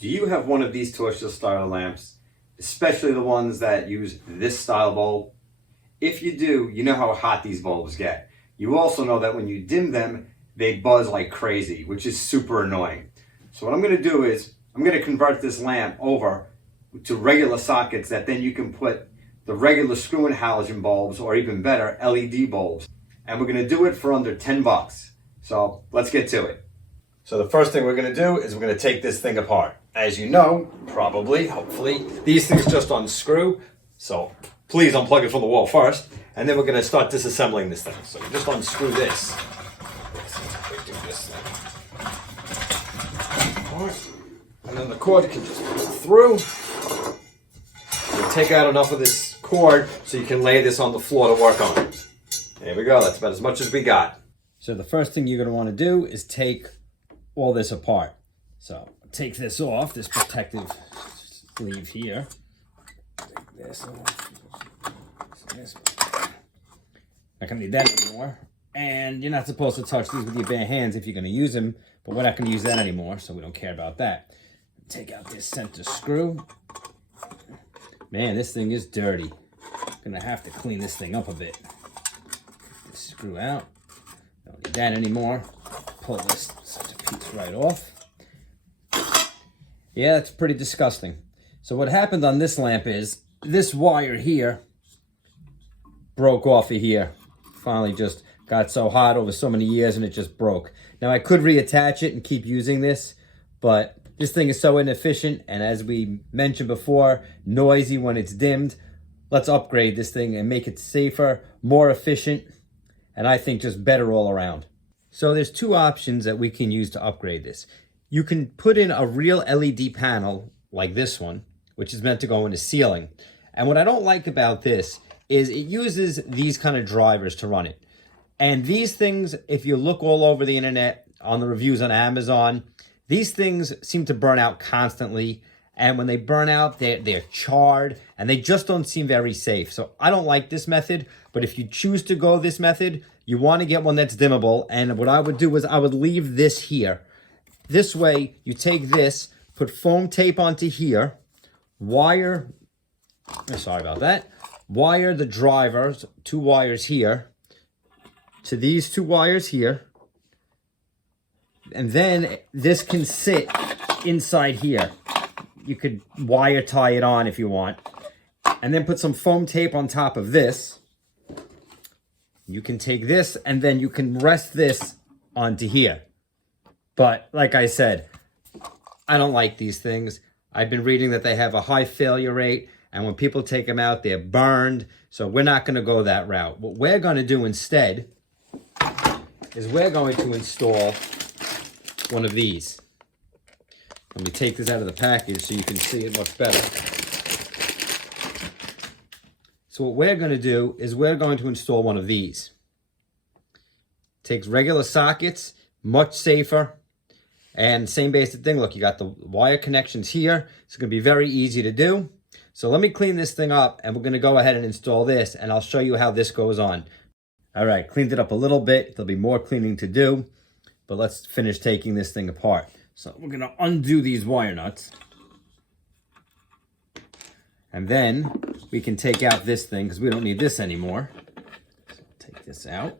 Do you have one of these Torchiere style lamps, especially the ones that use this style bulb? If you do, you know how hot these bulbs get. You also know that when you dim them, they buzz like crazy, which is super annoying. So what I'm going to do is, I'm going to convert this lamp over to regular sockets that then you can put the regular screw-in halogen bulbs, or even better, LED bulbs. And we're going to do it for under 10 bucks. So let's get to it. So the first thing we're going to do is we're going to take this thing apart. As you know, probably, hopefully, these things just unscrew. So please unplug it from the wall first. And then we're going to start disassembling this thing. So we just unscrew this. Do this thing. And then the cord can just go through. We'll take out enough of this cord so you can lay this on the floor to work on. There we go. That's about as much as we got. So the first thing you're going to want to do is take all this apart. So take this off, this protective sleeve here. Take this off. Not going to need that anymore. And you're not supposed to touch these with your bare hands if you're going to use them, but we're not going to use that anymore, so we don't care about that. Take out this center screw. Man, this thing is dirty. I'm going to have to clean this thing up a bit. Get this screw out. Don't need that anymore. Pull this center piece right off. Yeah, it's pretty disgusting. So what happened on this lamp is this wire here broke off of here. Finally just got so hot over so many years and it just broke. Now I could reattach it and keep using this, but this thing is so inefficient, and as we mentioned before, noisy when it's dimmed. Let's upgrade this thing and make it safer, more efficient, and I think just better all around. So there's two options that we can use to upgrade this. You can put in a real LED panel like this one, which is meant to go in the ceiling. And what I don't like about this is it uses these kind of drivers to run it. And these things, if you look all over the internet, on the reviews on Amazon, these things seem to burn out constantly. And when they burn out, they're charred and they just don't seem very safe. So I don't like this method, but if you choose to go this method, you want to get one that's dimmable. And what I would do is I would leave this here. This way, you take this, put foam tape onto here, wire the drivers, two wires here, to these two wires here, and then this can sit inside here. You could wire tie it on if you want, and then put some foam tape on top of this. You can take this and then you can rest this onto here. But like I said, I don't like these things. I've been reading that they have a high failure rate, and when people take them out, they're burned. So we're not going to go that route. What we're going to do instead is we're going to install one of these. Let me take this out of the package so you can see it much better. So what we're going to do is we're going to install one of these. Takes regular sockets, much safer, and same basic thing. Look, you got the wire connections here. It's going to be very easy to do. So let me clean this thing up, and we're going to go ahead and install this, and I'll show you how this goes on. All right, cleaned it up a little bit. There'll be more cleaning to do, but let's finish taking this thing apart. So we're going to undo these wire nuts. And then we can take out this thing because we don't need this anymore. So take this out.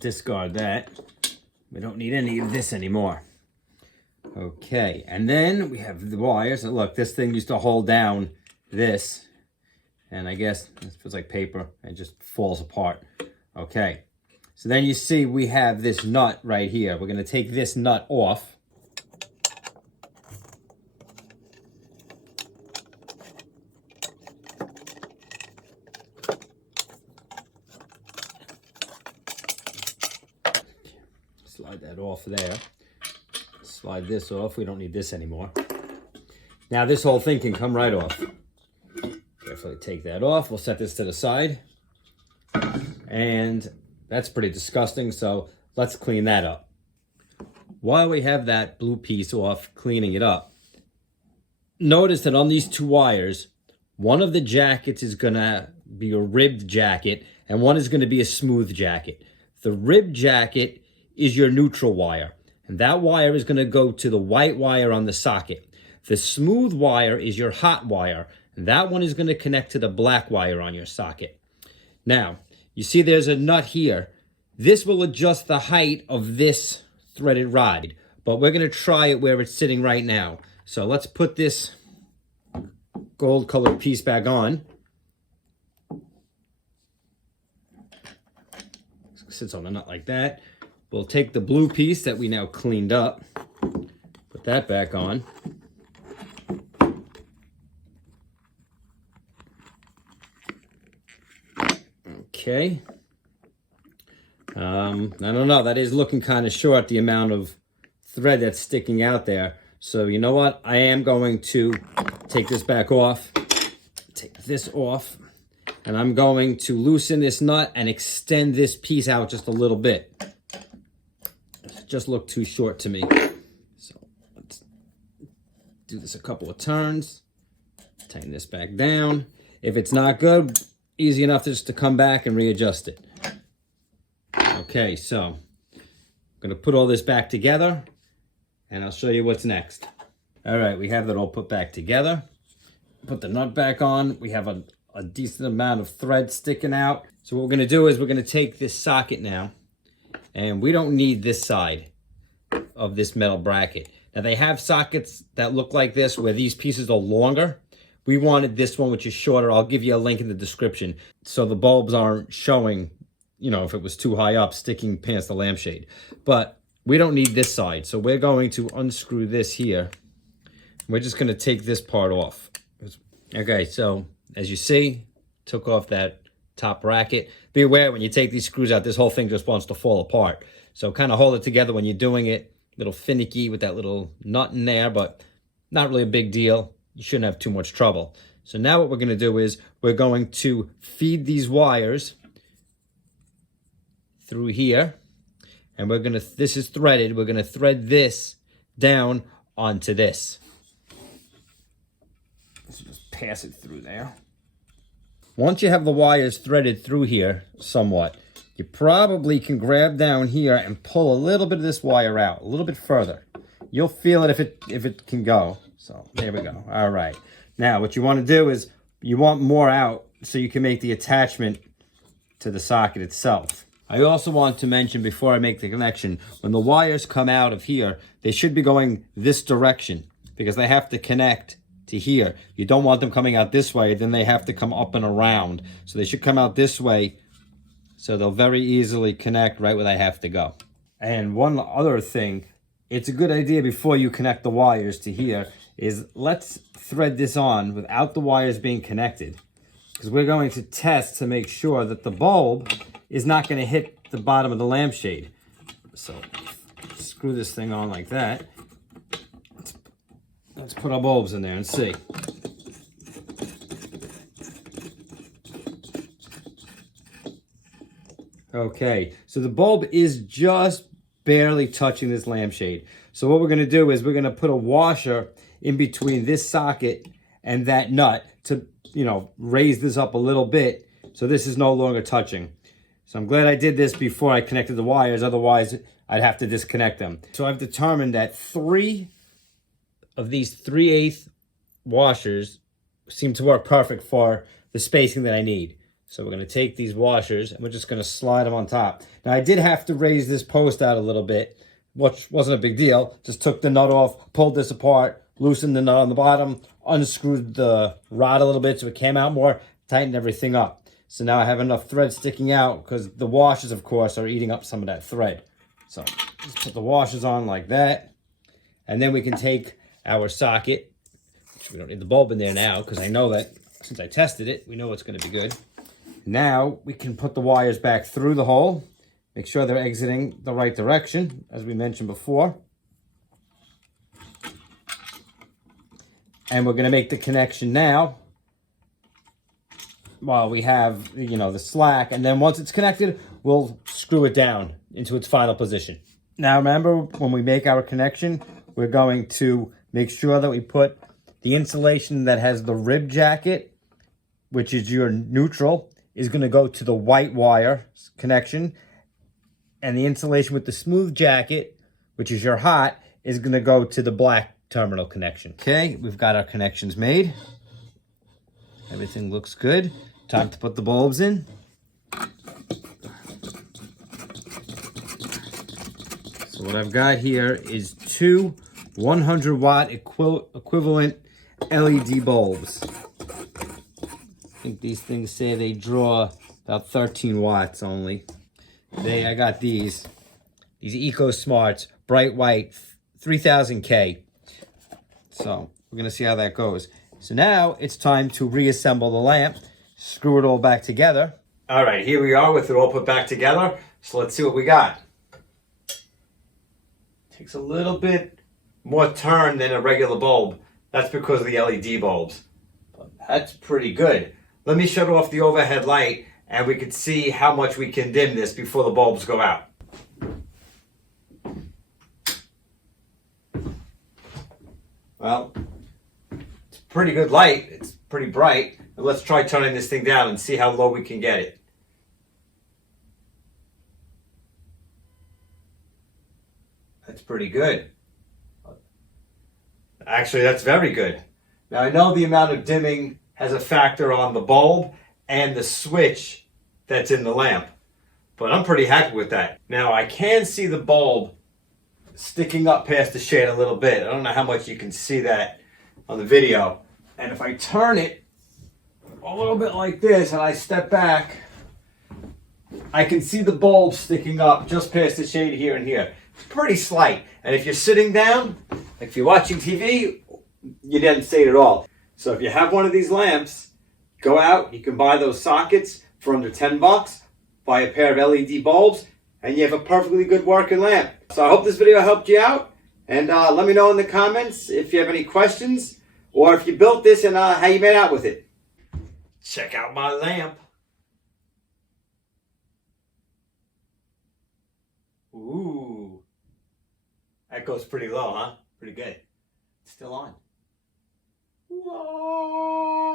Discard that. We don't need any of this anymore. Okay, and then we have the wires. And look, this thing used to hold down this, and I guess it feels like paper. It just falls apart. Okay, so then you see we have this nut right here. We're going to take this nut off. Slide that off there. Slide this off. We don't need this anymore. Now this whole thing can come right off. Carefully take that off. We'll set this to the side. And that's pretty disgusting, so let's clean that up. while we have that blue piece off cleaning it up, notice that on these two wires, one of the jackets is gonna be a ribbed jacket and one is gonna be a smooth jacket. The ribbed jacket is your neutral wire, and that wire is gonna go to the white wire on the socket. The smooth wire is your hot wire, and that one is gonna connect to the black wire on your socket. Now, you see there's a nut here. This will adjust the height of this threaded rod, but we're gonna try it where it's sitting right now. So let's put this gold colored piece back on. It sits on a nut like that. We'll take the blue piece that we now cleaned up, put that back on. Okay. I don't know, that is looking kind of short, the amount of thread that's sticking out there. So you know what? I am going to take this back off, take this off, and I'm going to loosen this nut and extend this piece out just a little bit. It just looked too short to me. So let's do this a couple of turns, tighten this back down. If it's not good, easy enough just to come back and readjust it. Okay, so I'm gonna put all this back together and I'll show you what's next. All right, we have that all put back together. Put the nut back on. We have a decent amount of thread sticking out. So what we're gonna do is we're gonna take this socket now, and we don't need this side of this metal bracket. Now they have sockets that look like this where these pieces are longer. We wanted this one, which is shorter. I'll give you a link in the description so the bulbs aren't showing, you know, if it was too high up, sticking past the lampshade. But we don't need this side, so we're going to unscrew this here. We're just gonna take this part off. Okay, so as you see, took off that top bracket. Be aware when you take these screws out, this whole thing just wants to fall apart. So kind of hold it together when you're doing it. A little finicky with that little nut in there, but not really a big deal. You shouldn't have too much trouble. So now what we're gonna do is we're going to feed these wires through here, and we're gonna, this is threaded, we're gonna thread this down onto this. So just pass it through there. Once you have the wires threaded through here somewhat, you probably can grab down here and pull a little bit of this wire out, a little bit further. You'll feel it if it can go. So there we go. All right. Now what you want to do is you want more out so you can make the attachment to the socket itself. I also want to mention before I make the connection, when the wires come out of here, they should be going this direction because they have to connect to here. You don't want them coming out this way, then they have to come up and around. So they should come out this way so they'll very easily connect right where they have to go. And one other thing, it's a good idea before you connect the wires to here is let's thread this on without the wires being connected, because we're going to test to make sure that the bulb is not going to hit the bottom of the lampshade. So screw this thing on like that. Let's put our bulbs in there and see. Okay, so the bulb is just barely touching this lampshade. So what we're going to do is we're going to put a washer in between this socket and that nut to, you know, raise this up a little bit so this is no longer touching. So I'm glad I did this before I connected the wires, otherwise I'd have to disconnect them. So I've determined that 3 of these 3/8 washers seem to work perfect for the spacing that I need. So we're going to take these washers and we're just going to slide them on top. Now I did have to raise this post out a little bit, which wasn't a big deal. Just took the nut off, pulled this apart, loosened the nut on the bottom, unscrewed the rod a little bit so it came out more, tightened everything up. So now I have enough thread sticking out because the washers, of course, are eating up some of that thread. So just put the washers on like that. And then we can take our socket, which we don't need the bulb in there now because I know that since I tested it, we know it's going to be good. Now we can put the wires back through the hole, make sure they're exiting the right direction, as we mentioned before. And we're going to make the connection now while we have, you know, the slack. And then once it's connected, we'll screw it down into its final position. Now remember, when we make our connection, we're going to make sure that we put the insulation that has the rib jacket, which is your neutral, is going to go to the white wire connection. And the insulation with the smooth jacket, which is your hot, is going to go to the black terminal connection. Okay, we've got our connections made. Everything looks good. Time to put the bulbs in. So what I've got here is two 100 watt equivalent LED bulbs. I think these things say they draw about 13 watts only. I got these Eco Smarts, bright white, 3000K. So we're gonna see how that goes. So now it's time to reassemble the lamp, screw it all back together. All right, here we are with it all put back together. So let's see what we got. Takes a little bit more turn than a regular bulb. That's because of the LED bulbs. But that's pretty good. Let me shut off the overhead light and we can see how much we can dim this before the bulbs go out. Well, it's pretty good light. It's pretty bright. But let's try turning this thing down and see how low we can get it. That's pretty good. Actually, that's very good. Now, I know the amount of dimming has a factor on the bulb and the switch that's in the lamp, but I'm pretty happy with that. Now, I can see the bulb sticking up past the shade a little bit. I don't know how much you can see that on the video. And if I turn it a little bit like this and I step back, I can see the bulb sticking up just past the shade here and here. It's pretty slight. And if you're sitting down, like if you're watching TV, you didn't see it at all. So if you have one of these lamps, go out, you can buy those sockets for under 10 bucks, buy a pair of LED bulbs, and you have a perfectly good working lamp. So I hope this video helped you out, and let me know in the comments if you have any questions, or if you built this and how you made out with it. Check out my lamp. Ooh, that goes pretty low, huh? Pretty good. It's still on. Whoa.